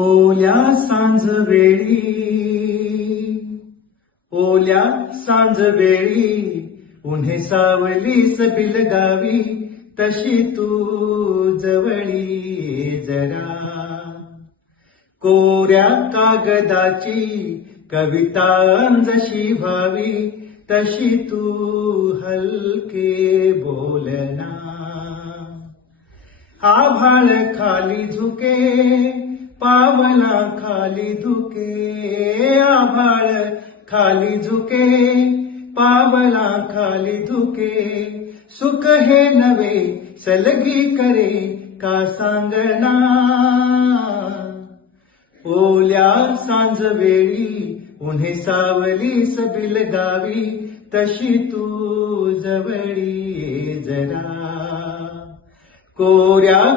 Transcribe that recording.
ओल्या सांज वेळी, ओल्या सांज वेळी, उन्हे सावलीस बिलगावी, तशी तू जवळी ये जरा. कोऱ्या कागदाची कविता अंजशी व्हावी, तशी तू हलके बोलना. आभाळ खाली झुके, पावला खाली धुके. आभाळ खाली झुके, पावला खाली धुके. सुख हे नवे सलगी करे का सांगना. ओल्या सांज वेळी, उन्हे सावलीस बिलगावी, तशी तू जवळी ये जरा. कोऱ्या